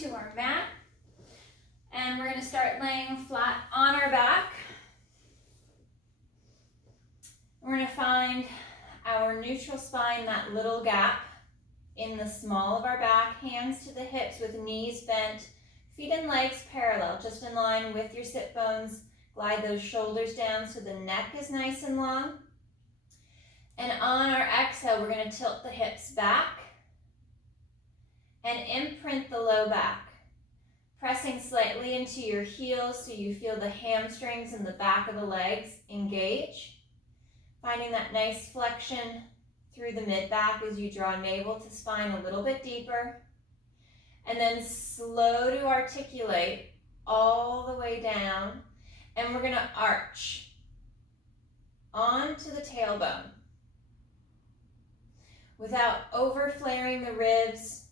to our mat. And we're going to start laying flat on our back. We're going to find our neutral spine, that little gap in the small of our back, hands to the hips with knees bent, feet and legs parallel, just in line with your sit bones. Glide those shoulders down so the neck is nice and long. And on our exhale, we're going to tilt the hips back and imprint the low back, pressing slightly into your heels so you feel the hamstrings and the back of the legs engage. Finding that nice flexion through the mid-back as you draw navel to spine a little bit deeper. And then slow to articulate all the way down. And we're going to arch onto the tailbone without over flaring the ribs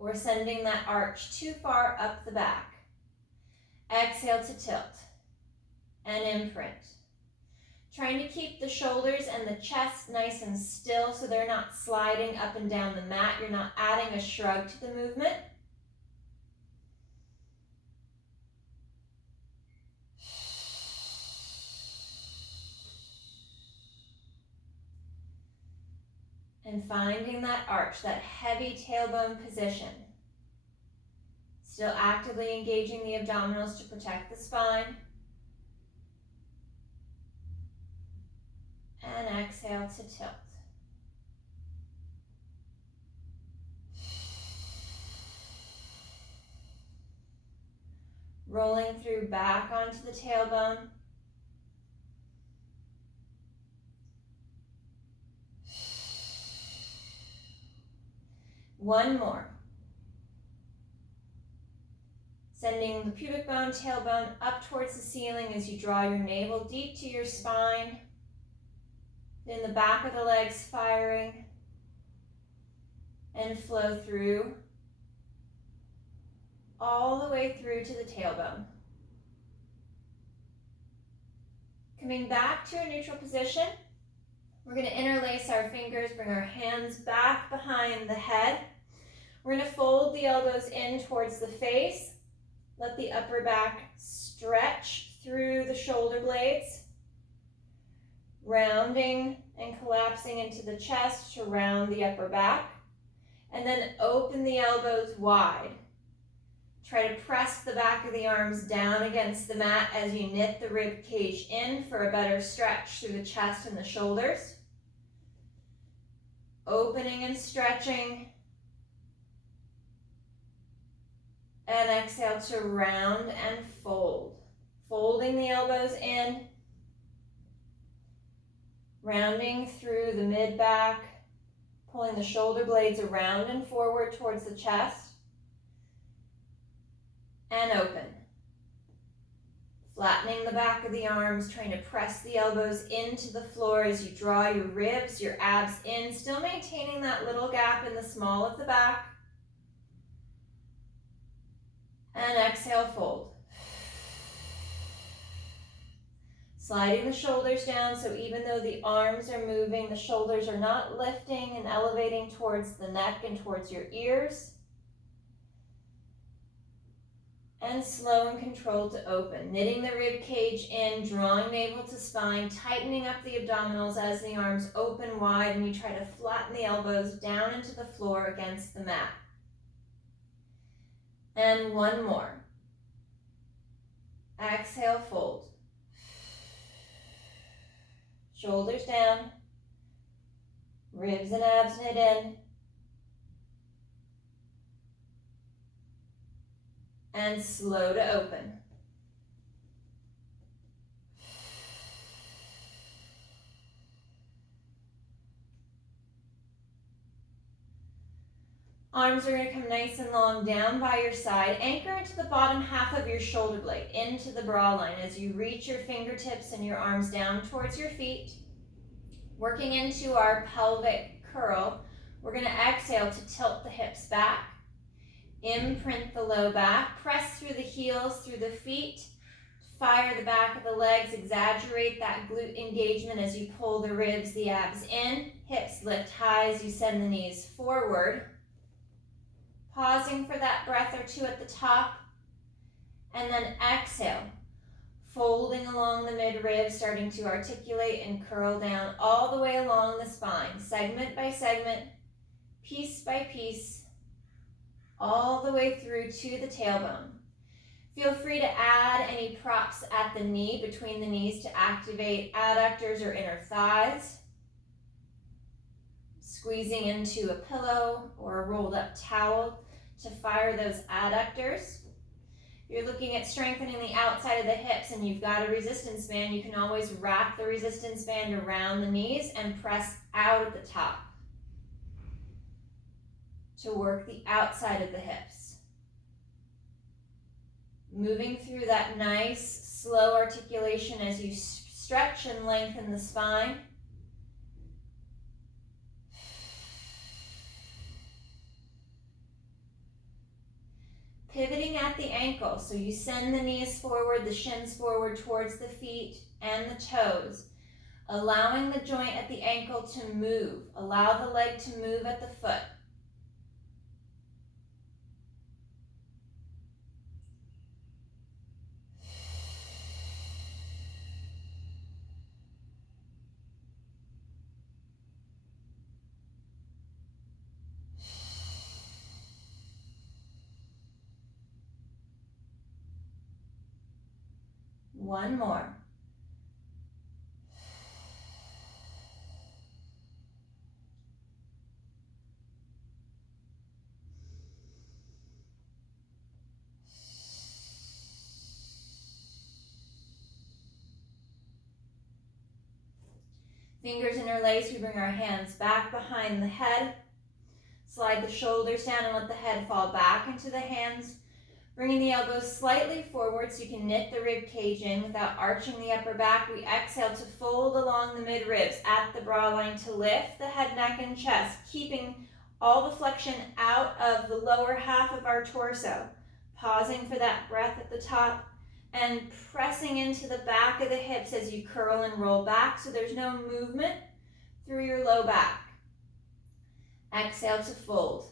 or sending that arch too far up the back. Exhale to tilt and imprint. Trying to keep the shoulders and the chest nice and still so they're not sliding up and down the mat. You're not adding a shrug to the movement. And finding that arch, that heavy tailbone position. Still actively engaging the abdominals to protect the spine. And exhale to tilt. Rolling through back onto the tailbone. One more. Sending the pubic bone, tailbone up towards the ceiling as you draw your navel deep to your spine. Then the back of the legs firing. And flow through. All the way through to the tailbone. Coming back to a neutral position. We're going to interlace our fingers, bring our hands back behind the head. We're going to fold the elbows in towards the face. Let the upper back stretch through the shoulder blades. Rounding and collapsing into the chest to round the upper back. And then open the elbows wide. Try to press the back of the arms down against the mat as you knit the rib cage in for a better stretch through the chest and the shoulders. Opening and stretching. And exhale to round and fold. Folding the elbows in. Rounding through the mid-back. Pulling the shoulder blades around and forward towards the chest. And open. Flattening the back of the arms, trying to press the elbows into the floor as you draw your ribs, your abs in, still maintaining that little gap in the small of the back. And exhale, fold. Sliding the shoulders down so even though the arms are moving, the shoulders are not lifting and elevating towards the neck and towards your ears. And slow and controlled to open. Knitting the rib cage in, drawing navel to spine, tightening up the abdominals as the arms open wide and you try to flatten the elbows down into the floor against the mat. And one more. Exhale, fold. Shoulders down. Ribs and abs knit in. And slow to open. Arms are going to come nice and long down by your side. Anchor into the bottom half of your shoulder blade, into the bra line as you reach your fingertips and your arms down towards your feet. Working into our pelvic curl, we're going to exhale to tilt the hips back. Imprint the low back. Press through the heels, through the feet. Fire the back of the legs. Exaggerate that glute engagement as you pull the ribs, the abs in. Hips lift high as you send the knees forward. Pausing for that breath or two at the top. And then exhale, folding along the midrib, starting to articulate and curl down all the way along the spine, segment by segment, piece by piece, all the way through to the tailbone. Feel free to add any props at the knee, between the knees, to activate adductors or inner thighs. Squeezing into a pillow or a rolled up towel to fire those adductors. If you're looking at strengthening the outside of the hips and you've got a resistance band, you can always wrap the resistance band around the knees and press out at the top to work the outside of the hips. Moving through that nice, slow articulation as you stretch and lengthen the spine. Pivoting at the ankle, so you send the knees forward, the shins forward towards the feet and the toes. Allowing the joint at the ankle to move. Allow the leg to move at the foot. One more. Fingers interlace, we bring our hands back behind the head. Slide the shoulders down and let the head fall back into the hands. Bringing the elbows slightly forward so you can knit the rib cage in without arching the upper back. We exhale to fold along the mid-ribs at the bra line to lift the head, neck, and chest, keeping all the flexion out of the lower half of our torso. Pausing for that breath at the top and pressing into the back of the hips as you curl and roll back so there's no movement through your low back. Exhale to fold.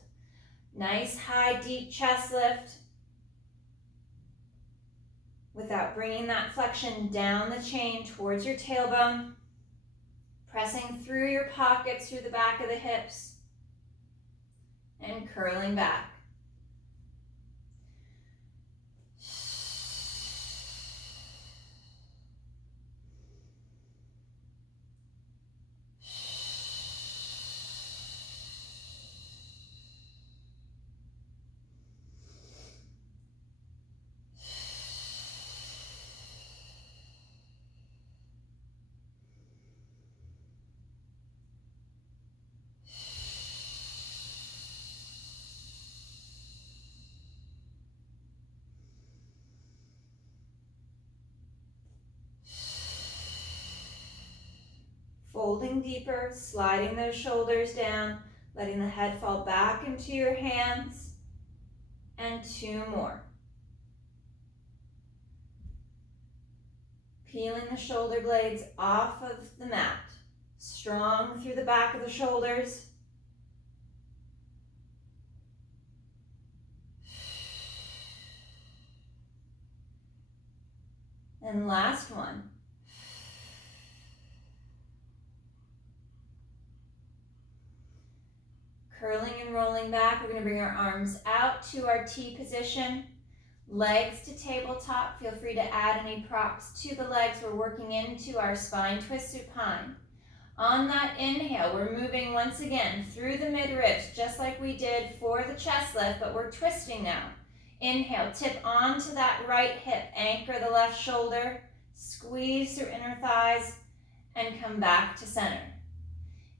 Nice, high, deep chest lift without bringing that flexion down the chain towards your tailbone. Pressing through your pockets, through the back of the hips, and curling back. Folding deeper, sliding those shoulders down, letting the head fall back into your hands, and two more. Peeling the shoulder blades off of the mat, strong through the back of the shoulders. And last one. Curling and rolling back, we're going to bring our arms out to our T position. Legs to tabletop. Feel free to add any props to the legs. We're working into our spine twist supine. On that inhale, we're moving once again through the mid-ribs, just like we did for the chest lift, but we're twisting now. Inhale, tip onto that right hip, anchor the left shoulder, squeeze through inner thighs, and come back to center.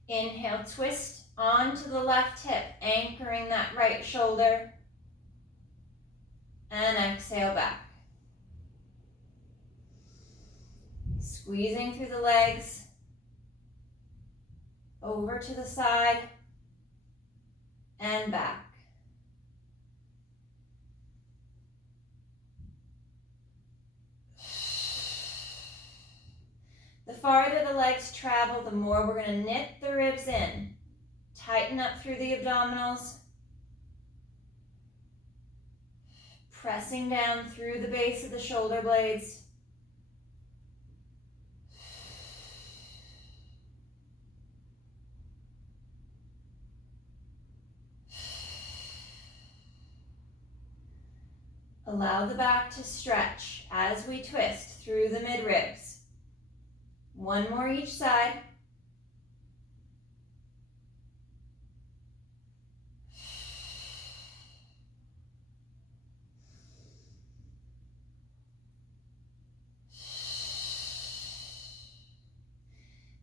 Inhale, twist onto the left hip, anchoring that right shoulder, and exhale back. Squeezing through the legs, over to the side, and back. The farther the legs travel, the more we're going to knit the ribs in. Tighten up through the abdominals. pressing down through the base of the shoulder blades. Allow the back to stretch as we twist through the mid-ribs. One more each side.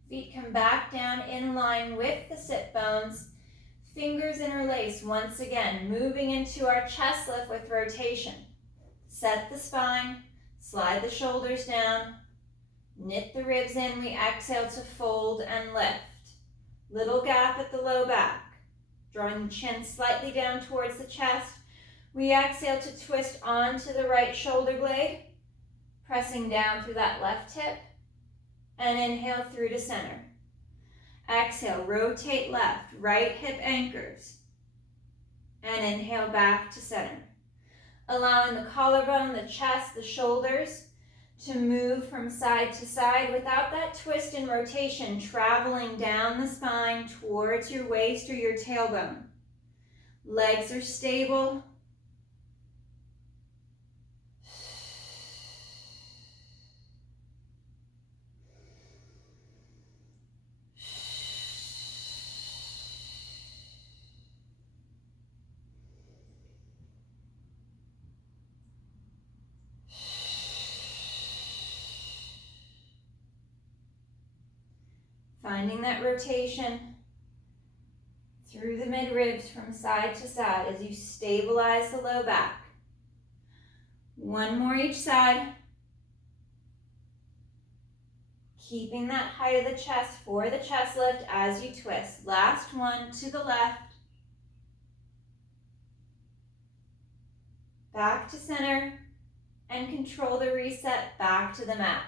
Feet come back down in line with the sit bones. Fingers interlace once again, moving into our chest lift with rotation. Set the spine, slide the shoulders down, knit the ribs in. We exhale to fold and lift. Little gap at the low back. Drawing the chin slightly down towards the chest. We exhale to twist onto the right shoulder blade, pressing down through that left hip, and inhale through to center. Exhale, rotate left, right hip anchors, and inhale back to center. Allowing the collarbone, the chest, the shoulders to move from side to side without that twist and rotation, traveling down the spine towards your waist or your tailbone. Legs are stable. Finding that rotation through the mid-ribs from side to side as you stabilize the low back. One more each side. Keeping that height of the chest for the chest lift as you twist. Last one to the left. Back to center and control the reset back to the mat.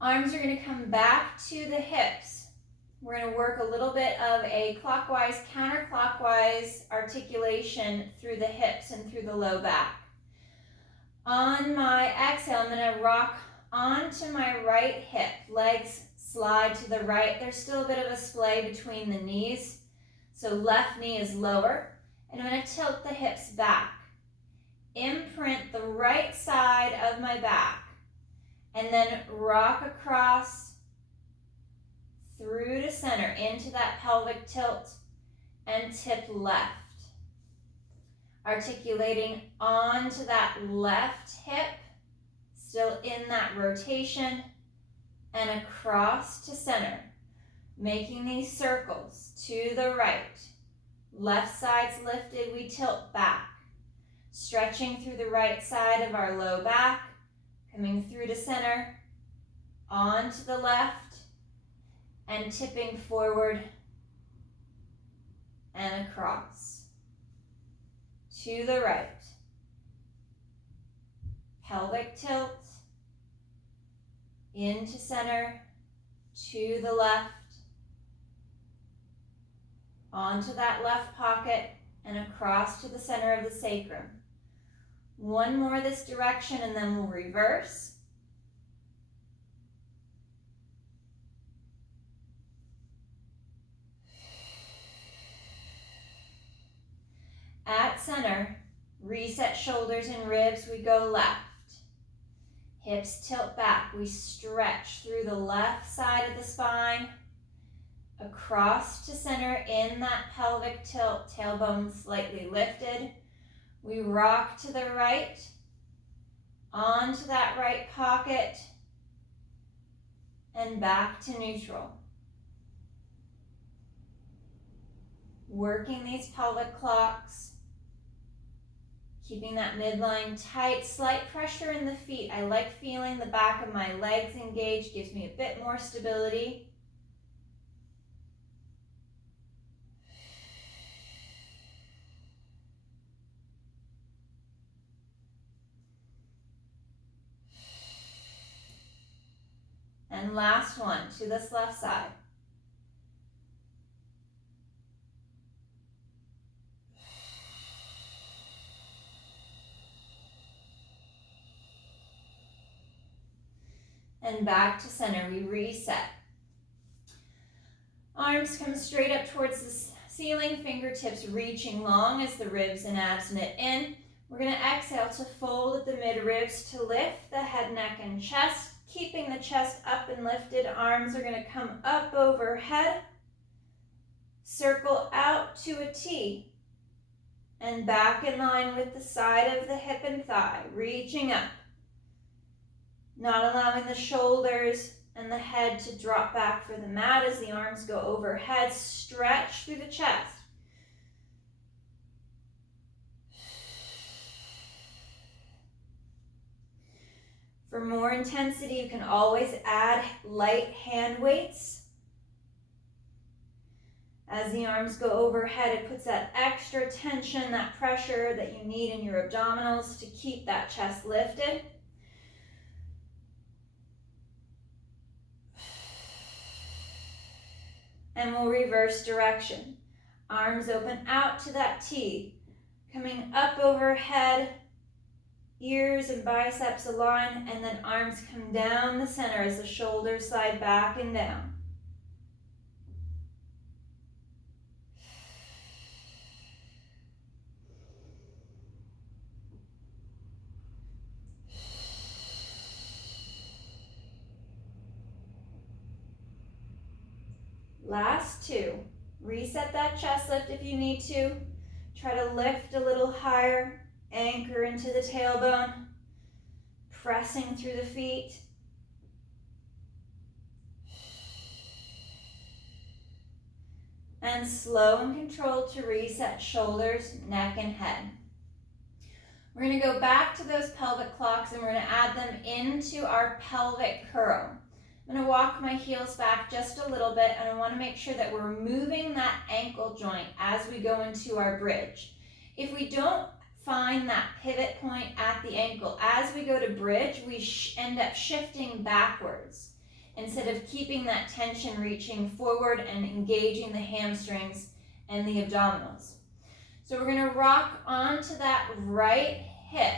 Arms are going to come back to the hips. We're going to work a little bit of a clockwise, counterclockwise articulation through the hips and through the low back. On my exhale, I'm going to rock onto my right hip. Legs slide to the right. There's still a bit of a splay between the knees. So left knee is lower. And I'm going to tilt the hips back. Imprint the right side of my back. And then rock across through to center into that pelvic tilt and tip left. Articulating onto that left hip, still in that rotation, and across to center. Making these circles to the right. Left side's lifted, we tilt back. Stretching through the right side of our low back. Coming through to center, onto the left, and tipping forward and across. To the right. Pelvic tilt, into center, to the left, onto that left pocket, and across to the center of the sacrum. One more this direction and then we'll reverse. At center, reset shoulders and ribs, we go left. Hips tilt back, we stretch through the left side of the spine, across to center in that pelvic tilt, tailbone slightly lifted. We rock to the right, onto that right pocket, and back to neutral. Working these pelvic clocks, keeping that midline tight, slight pressure in the feet. I like feeling the back of my legs engaged, gives me a bit more stability. And last one, to this left side. and back to center. We reset. Arms come straight up towards the ceiling, fingertips reaching long as the ribs and abs knit in. We're going to exhale to fold at the mid-ribs to lift the head, neck, and chest. Keeping the chest up and lifted, arms are going to come up overhead, circle out to a T, and back in line with the side of the hip and thigh, reaching up. Not allowing the shoulders and the head to drop back for the mat as the arms go overhead. Stretch through the chest. For more intensity, you can always add light hand weights. As the arms go overhead, it puts that extra tension, that pressure that you need in your abdominals to keep that chest lifted. And we'll reverse direction. Arms open out to that T, coming up overhead, ears and biceps align, and then arms come down the center as the shoulders slide back and down. Last two. Reset that chest lift if you need to. Try to lift a little higher. Anchor into the tailbone. Pressing through the feet. And slow and controlled to reset shoulders, neck, and head. We're going to go back to those pelvic clocks and we're going to add them into our pelvic curl. I'm going to walk my heels back just a little bit, and I want to make sure that we're moving that ankle joint as we go into our bridge. If we don't find that pivot point at the ankle, as we go to bridge, we end up shifting backwards instead of keeping that tension reaching forward and engaging the hamstrings and the abdominals. So we're going to rock onto that right hip.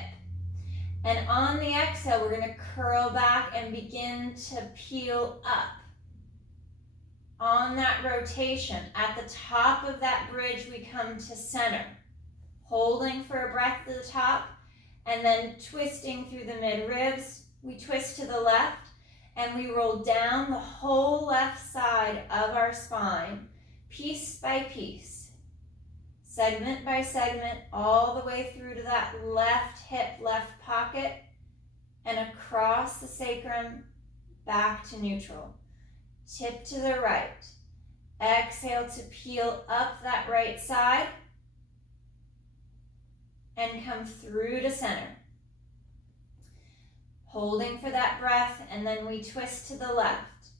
And on the exhale, we're going to curl back and begin to peel up. On that rotation, at the top of that bridge, we come to center. Holding for a breath at the top, and then twisting through the mid-ribs. We twist to the left, and we roll down the whole left side of our spine, piece by piece. Segment by segment, all the way through to that left hip, left pocket, and across the sacrum, back to neutral. Tip to the right. Exhale to peel up that right side, and come through to center. Holding for that breath, and then we twist to the left,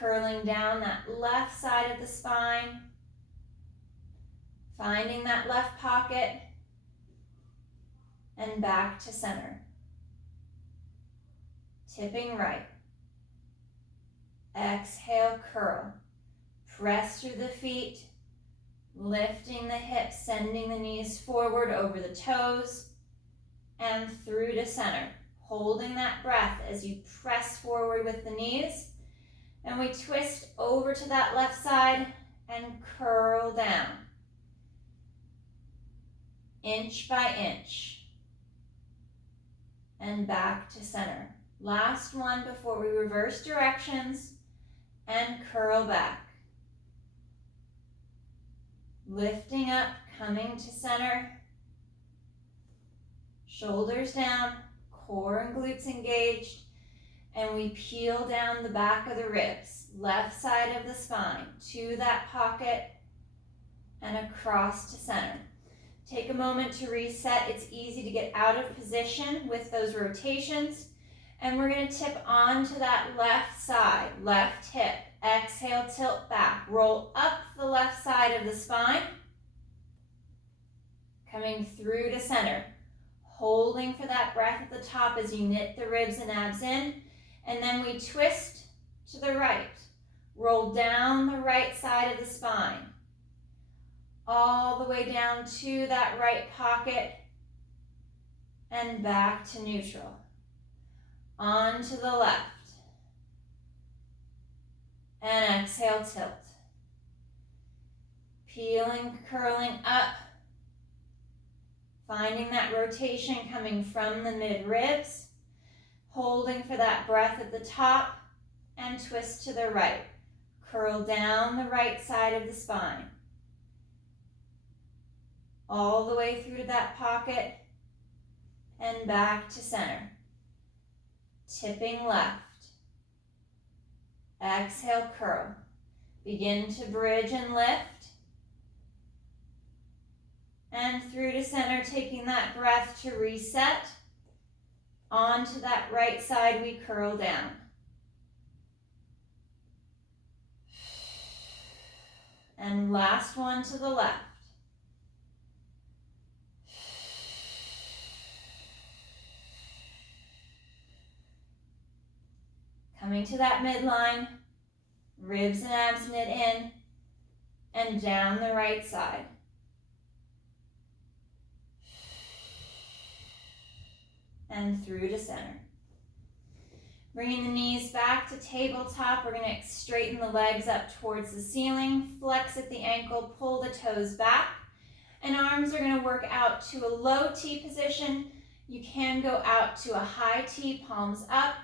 curling down that left side of the spine, finding that left pocket, and back to center. Tipping right. Exhale, curl. Press through the feet, lifting the hips, sending the knees forward over the toes, and through to center. Holding that breath as you press forward with the knees, and we twist over to that left side and curl down. Inch by inch, and back to center. Last one before we reverse directions and curl back. Lifting up, coming to center. Shoulders down, core and glutes engaged, and we peel down the back of the ribs, left side of the spine, to that pocket and across to center. Take a moment to reset. It's easy to get out of position with those rotations. And we're going to tip onto that left side, left hip. Exhale, tilt back. Roll up the left side of the spine. Coming through to center. Holding for that breath at the top as you knit the ribs and abs in. And then we twist to the right. Roll down the right side of the spine. All the way down to that right pocket and back to neutral. On to the left. And exhale, tilt. Peeling, curling up. Finding that rotation coming from the mid-ribs. Holding for that breath at the top. And twist to the right. Curl down the right side of the spine. All the way through to that pocket. And back to center. Tipping left. Exhale, curl. Begin to bridge and lift. And through to center, taking that breath to reset. Onto that right side, we curl down. And last one to the left. Coming to that midline, ribs and abs knit in, and down the right side. And through to center. Bringing the knees back to tabletop, we're going to straighten the legs up towards the ceiling, flex at the ankle, pull the toes back, and arms are going to work out to a low T position. You can go out to a high T, palms up,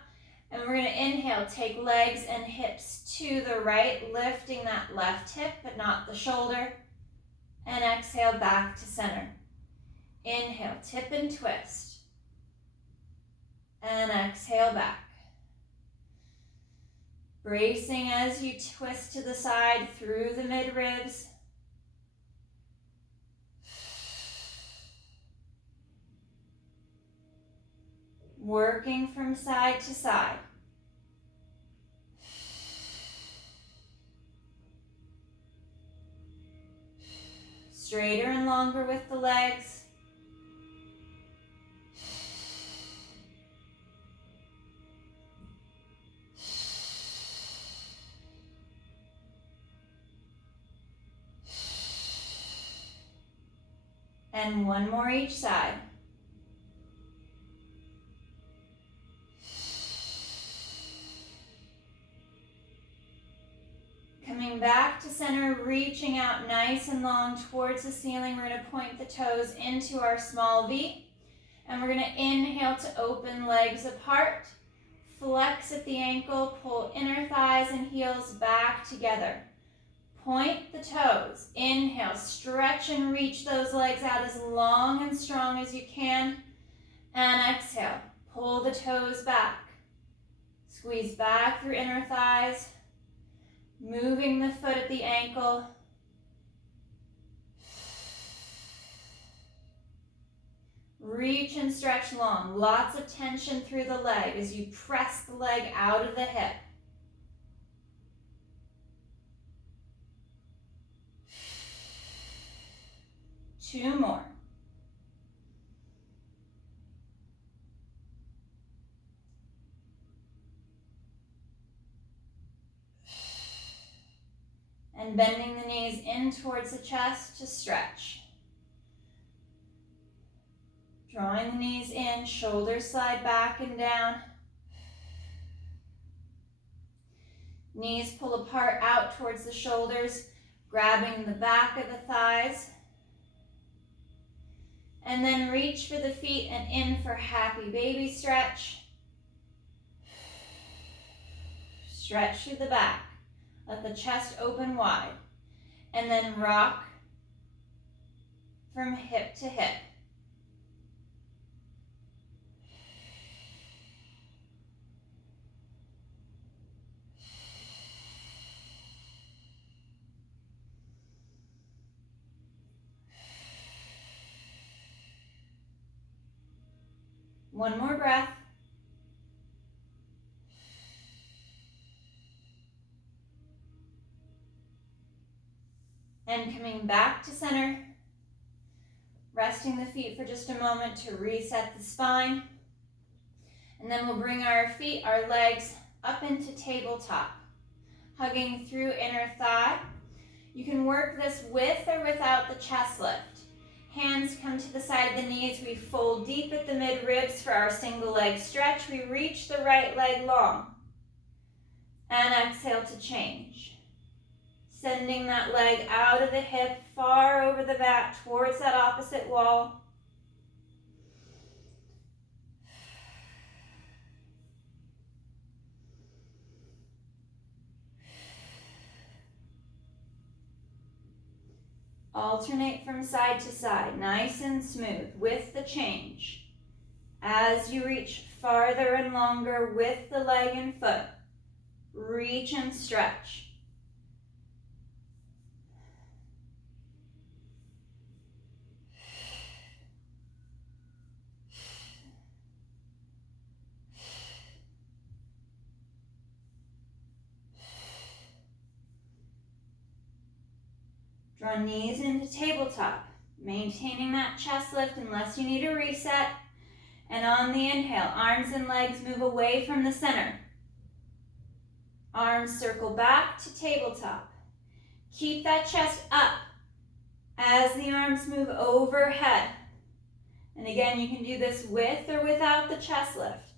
and we're going to inhale, take legs and hips to the right, lifting that left hip, but not the shoulder, and exhale back to center. Inhale, tip and twist, and exhale back. Bracing as you twist to the side through the mid-ribs. Working from side to side. Straighter and longer with the legs. And one more each side. Coming back to center, reaching out nice and long towards the ceiling. We're going to point the toes into our small V. And we're going to inhale to open legs apart. Flex at the ankle, pull inner thighs and heels back together. Point the toes. Inhale, stretch and reach those legs out as long and strong as you can. And exhale, pull the toes back. Squeeze back through inner thighs. Moving the foot at the ankle. Reach and stretch long. Lots of tension through the leg as you press the leg out of the hip. Two more. And bending the knees in towards the chest to stretch. Drawing the knees in, shoulders slide back and down. Knees pull apart out towards the shoulders, grabbing the back of the thighs. And then reach for the feet and in for happy baby stretch. Stretch through the back. Let the chest open wide. And then rock from hip to hip. One more breath. And coming back to center, resting the feet for just a moment to reset the spine. And then we'll bring our feet, our legs up into tabletop, hugging through inner thigh. You can work this with or without the chest lift. Hands come to the side of the knees. We fold deep at the mid-ribs for our single leg stretch. We reach the right leg long. And exhale to change. Sending that leg out of the hip, far over the back, towards that opposite wall. Alternate from side to side, nice and smooth, with the change. As you reach farther and longer with the leg and foot, reach and stretch. Draw knees into tabletop, maintaining that chest lift unless you need a reset. And on the inhale, arms and legs move away from the center. Arms circle back to tabletop. Keep that chest up as the arms move overhead. And again, you can do this with or without the chest lift.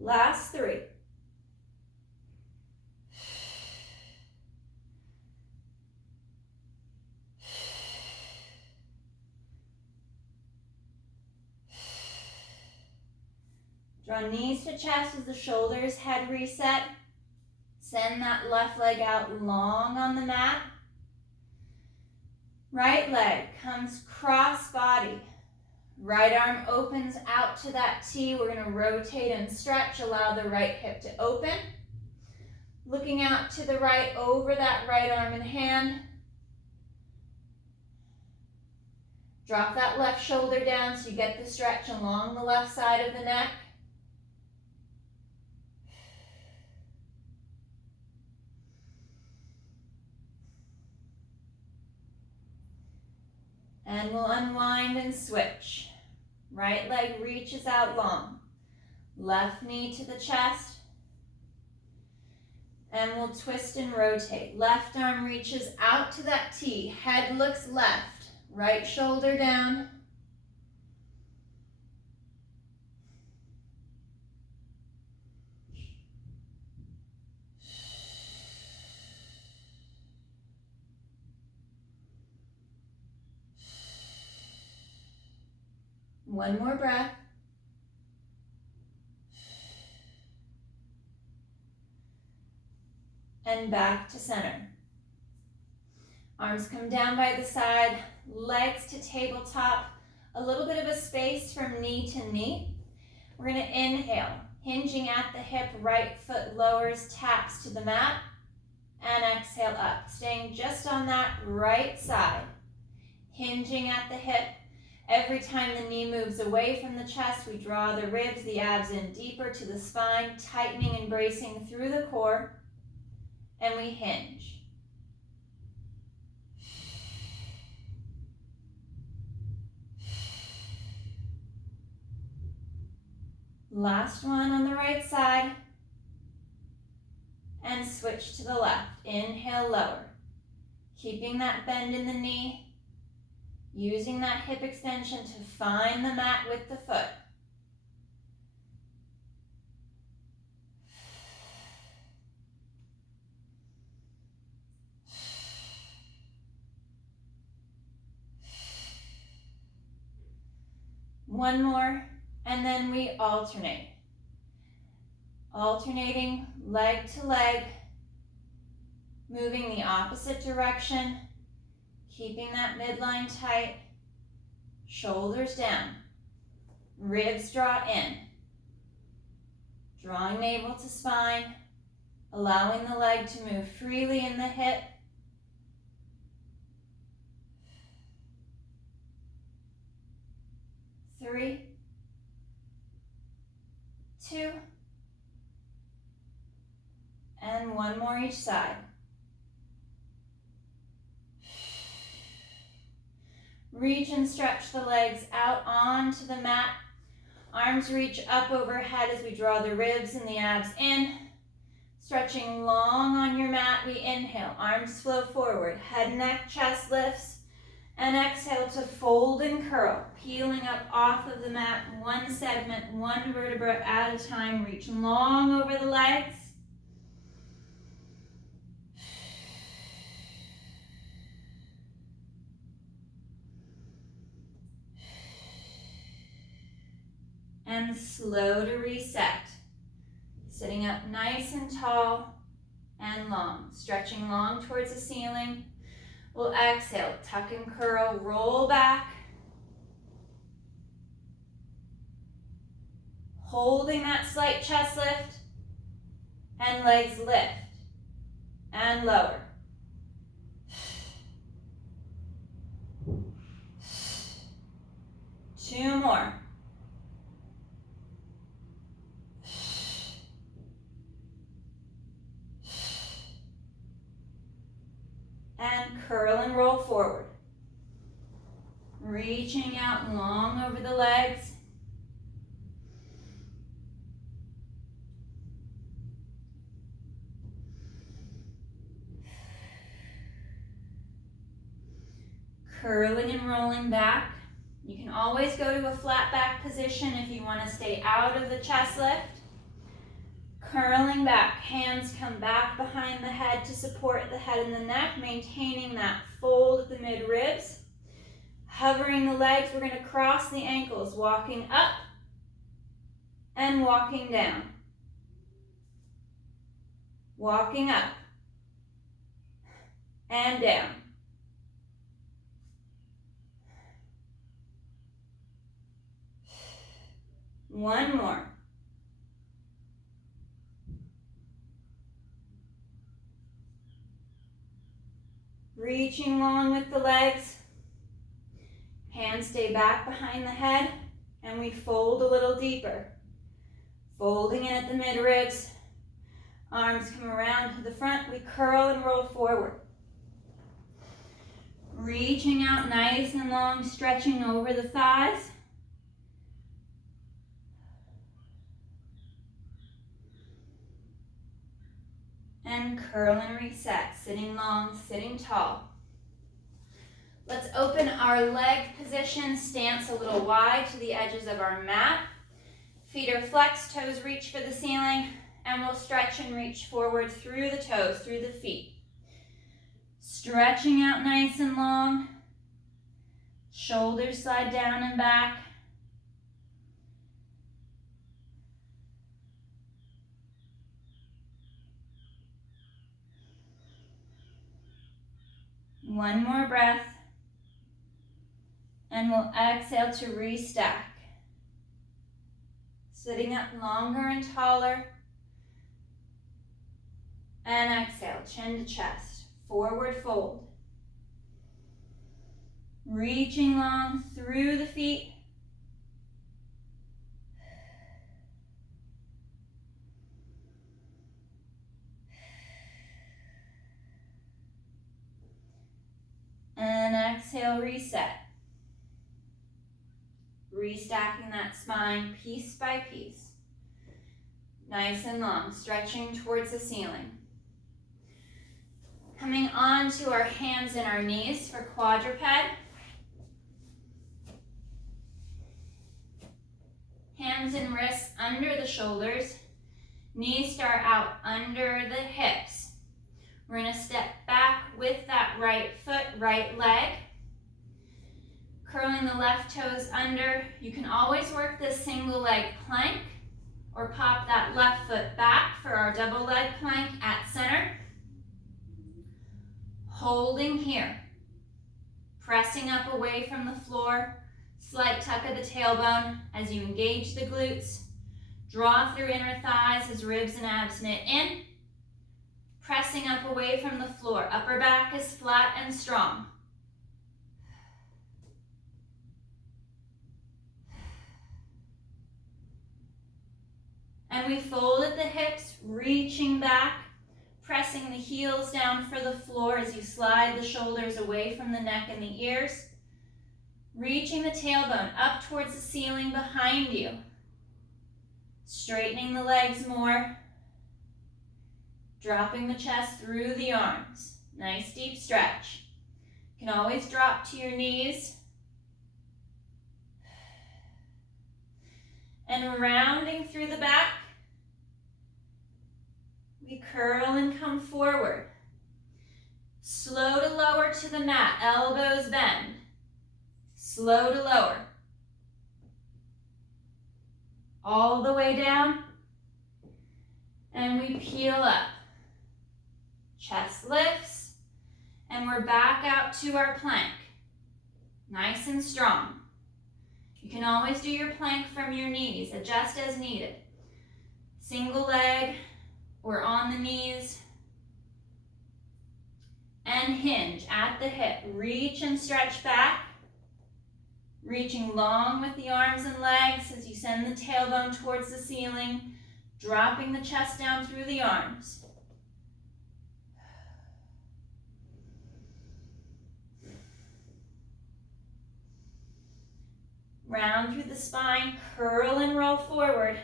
Last 3. Draw knees to chest as the shoulders head reset. Send that left leg out long on the mat. Right leg comes cross body. Right arm opens out to that T. We're going to rotate and stretch. Allow the right hip to open. Looking out to the right over that right arm and hand. Drop that left shoulder down so you get the stretch along the left side of the neck. And we'll unwind and switch. Right leg reaches out long. Left knee to the chest. And we'll twist and rotate. Left arm reaches out to that T. Head looks left. Right shoulder down. One more breath. And back to center. Arms come down by the side, legs to tabletop, a little bit of a space from knee to knee. We're going to inhale, hinging at the hip, right foot lowers, taps to the mat, and exhale up, staying just on that right side, hinging at the hip. Every time the knee moves away from the chest, we draw the ribs, the abs in deeper to the spine, tightening and bracing through the core, and we hinge. Last one on the right side, and switch to the left. Inhale, lower. Keeping that bend in the knee, using that hip extension to find the mat with the foot. One more, and then we alternate. Alternating leg to leg, moving the opposite direction, keeping that midline tight, shoulders down, ribs draw in, drawing navel to spine, allowing the leg to move freely in the hip. Three, 2, and one more each side. Reach and stretch the legs out onto the mat. Arms reach up overhead as we draw the ribs and the abs in. Stretching long on your mat, we inhale, arms flow forward, head, neck, chest lifts. And exhale to fold and curl, peeling up off of the mat, one segment, one vertebra at a time. Reach long over the legs. And slow to reset. Sitting up nice and tall and long, stretching long towards the ceiling. We'll exhale, tuck and curl, roll back. Holding that slight chest lift and legs lift and lower. Two more. And curl and roll forward. Reaching out long over the legs. Curling and rolling back. You can always go to a flat back position if you want to stay out of the chest lift. Curling back, hands come back behind the head to support the head and the neck, maintaining that fold of the mid-ribs. Hovering the legs, we're going to cross the ankles, walking up and walking down. Walking up and down. One more. Reaching long with the legs. Hands stay back behind the head, and we fold a little deeper. Folding in at the mid-ribs. Arms come around to the front. We curl and roll forward. Reaching out nice and long, stretching over the thighs. And curl and reset, sitting long, sitting tall. Let's open our leg position, stance a little wide to the edges of our mat. Feet are flexed, toes reach for the ceiling, and we'll stretch and reach forward through the toes, through the feet. Stretching out nice and long. Shoulders slide down and back. One more breath, and we'll exhale to restack. Sitting up longer and taller, and exhale, chin to chest, forward fold. Reaching long through the feet. And exhale, reset. Restacking that spine piece by piece. Nice and long, stretching towards the ceiling. Coming on to our hands and our knees for quadruped. Hands and wrists under the shoulders. Knees start out under the hips. We're going to step back with that right foot, right leg. Curling the left toes under. You can always work this single leg plank or pop that left foot back for our double leg plank at center. Holding here. Pressing up away from the floor. Slight tuck of the tailbone as you engage the glutes. Draw through inner thighs as ribs and abs knit in. Pressing up away from the floor. Upper back is flat and strong. And we fold at the hips, reaching back, pressing the heels down for the floor as you slide the shoulders away from the neck and the ears. Reaching the tailbone up towards the ceiling behind you. Straightening the legs more. Dropping the chest through the arms. Nice deep stretch. You can always drop to your knees. And rounding through the back, we curl and come forward. Slow to lower to the mat, elbows bend. Slow to lower. All the way down. And we peel up. Chest lifts. And we're back out to our plank. Nice and strong. You can always do your plank from your knees, adjust as needed. Single leg or on the knees. And hinge at the hip. Reach and stretch back. Reaching long with the arms and legs as you send the tailbone towards the ceiling. Dropping the chest down through the arms. Round through the spine, curl and roll forward.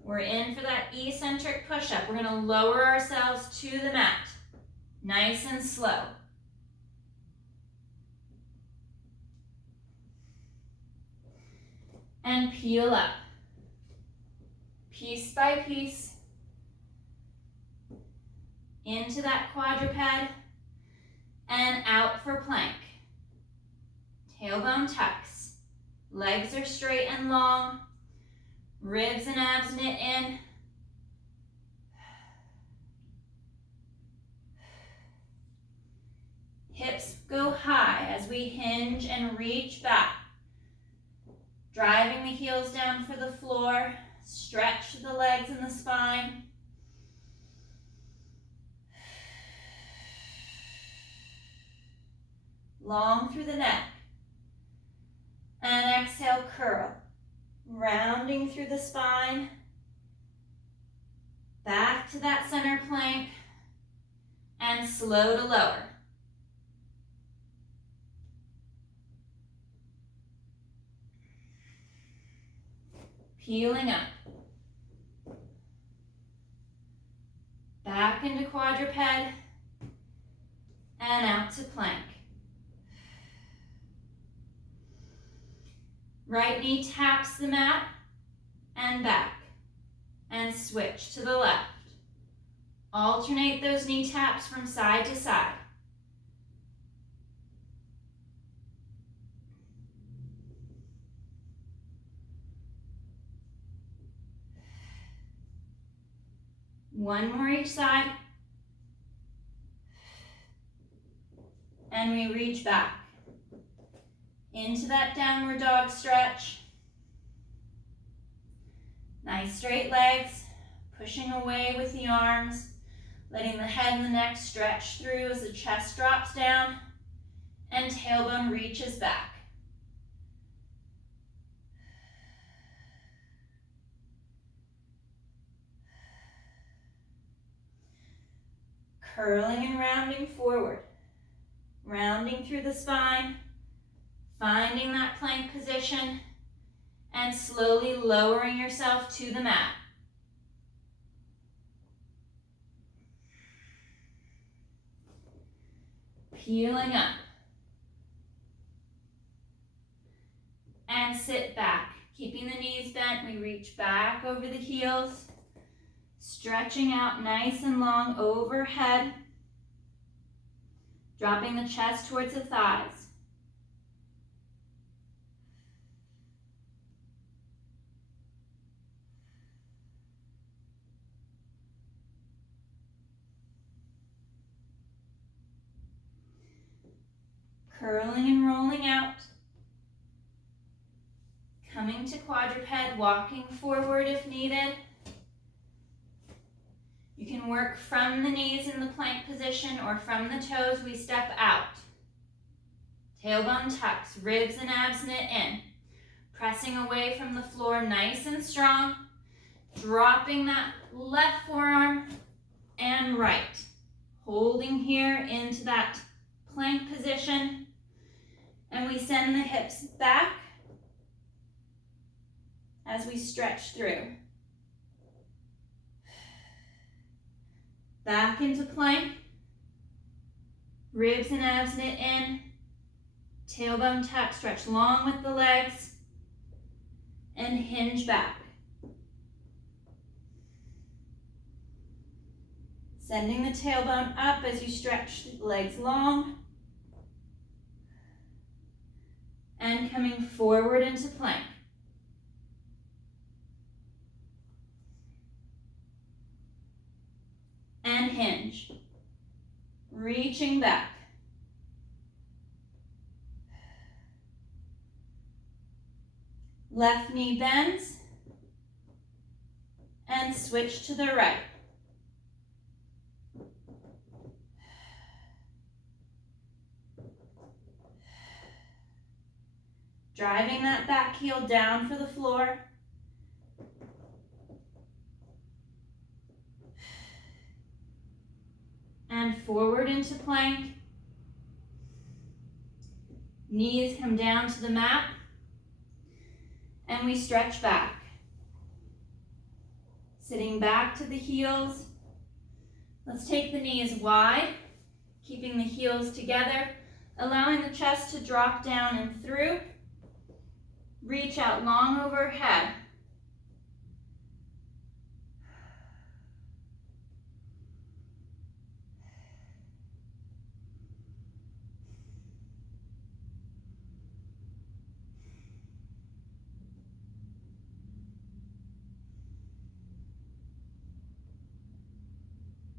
We're in for that eccentric push-up. We're going to lower ourselves to the mat. Nice and slow. And peel up. Piece by piece. Into that quadruped. And out for plank. Tailbone tucks. Legs are straight and long. Ribs and abs knit in. Hips go high as we hinge and reach back. Driving the heels down for the floor. Stretch the legs and the spine. Long through the neck. And exhale, curl. Rounding through the spine. Back to that center plank. And slow to lower. Peeling up. Back into quadruped. And out to plank. Right knee taps the mat and back. And switch to the left. Alternate those knee taps from side to side. One more each side. And we reach back. Into that downward dog stretch. Nice straight legs. Pushing away with the arms. Letting the head and the neck stretch through as the chest drops down. And tailbone reaches back. Curling and rounding forward. Rounding through the spine. Finding that plank position. And slowly lowering yourself to the mat. Peeling up. And sit back. Keeping the knees bent, we reach back over the heels. Stretching out nice and long overhead. Dropping the chest towards the thighs. Curling and rolling out. Coming to quadruped, walking forward if needed. You can work from the knees in the plank position or from the toes, we step out. Tailbone tucks, ribs and abs knit in. Pressing away from the floor nice and strong. Dropping that left forearm and right. Holding here into that plank position. And we send the hips back as we stretch through. Back into plank. Ribs and abs knit in. Tailbone tuck, stretch long with the legs. And hinge back. Sending the tailbone up as you stretch the legs long. And coming forward into plank. And hinge. Reaching back. Left knee bends. And switch to the right. Driving that back heel down for the floor. And forward into plank. Knees come down to the mat. And we stretch back. Sitting back to the heels. Let's take the knees wide, keeping the heels together, allowing the chest to drop down and through. Reach out long overhead.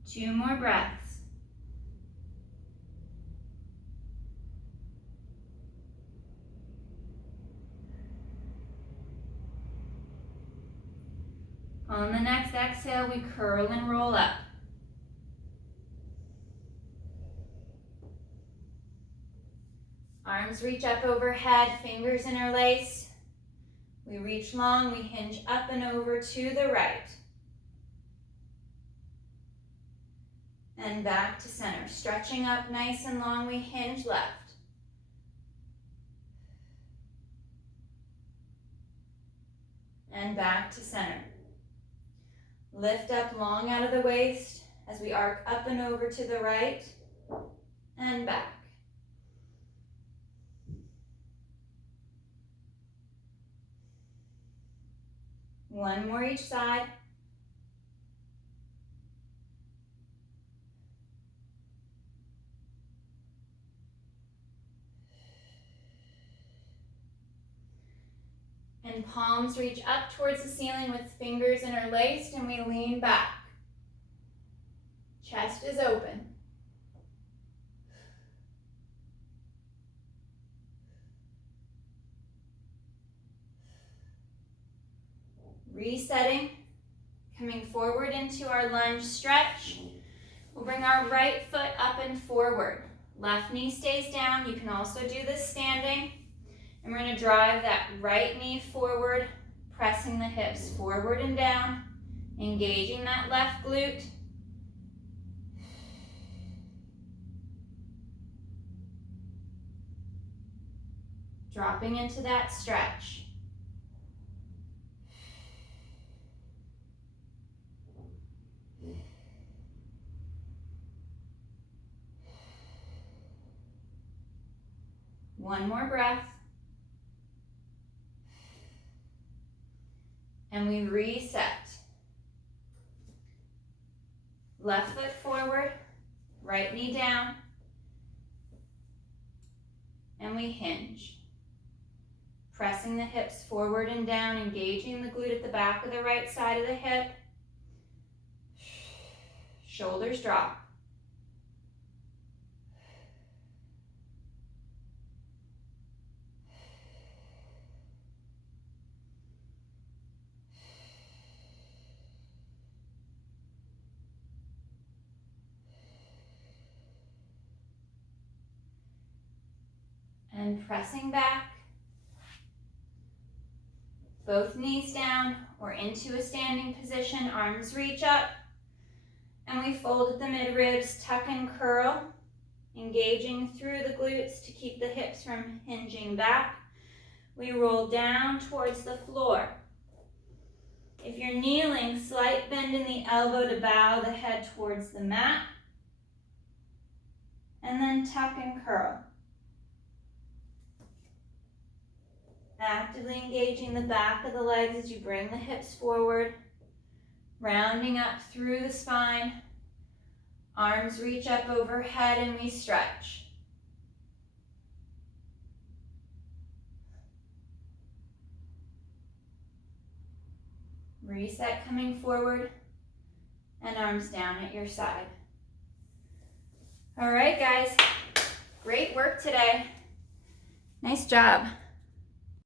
Two more breaths. On the next exhale, we curl and roll up. Arms reach up overhead, fingers interlace. We reach long, we hinge up and over to the right. And back to center. Stretching up nice and long, we hinge left. And back to center. Lift up long out of the waist as we arc up and over to the right and back. One more each side. And palms reach up towards the ceiling with fingers interlaced, and we lean back. Chest is open. Resetting, coming forward into our lunge stretch. We'll bring our right foot up and forward. Left knee stays down. You can also do this standing. And we're going to drive that right knee forward, pressing the hips forward and down, engaging that left glute. Dropping into that stretch. One more breath. And we reset. Left foot forward, right knee down, and we hinge. Pressing the hips forward and down, engaging the glute at the back of the right side of the hip. Shoulders drop. And pressing back, both knees down or into a standing position, arms reach up, and we fold at the mid-ribs, tuck and curl, engaging through the glutes to keep the hips from hinging back. We roll down towards the floor. If you're kneeling, slight bend in the elbow to bow the head towards the mat. And then tuck and curl. Actively engaging the back of the legs as you bring the hips forward. Rounding up through the spine. Arms reach up overhead and we stretch. Reset coming forward and arms down at your side. All right, guys, great work today. Nice job.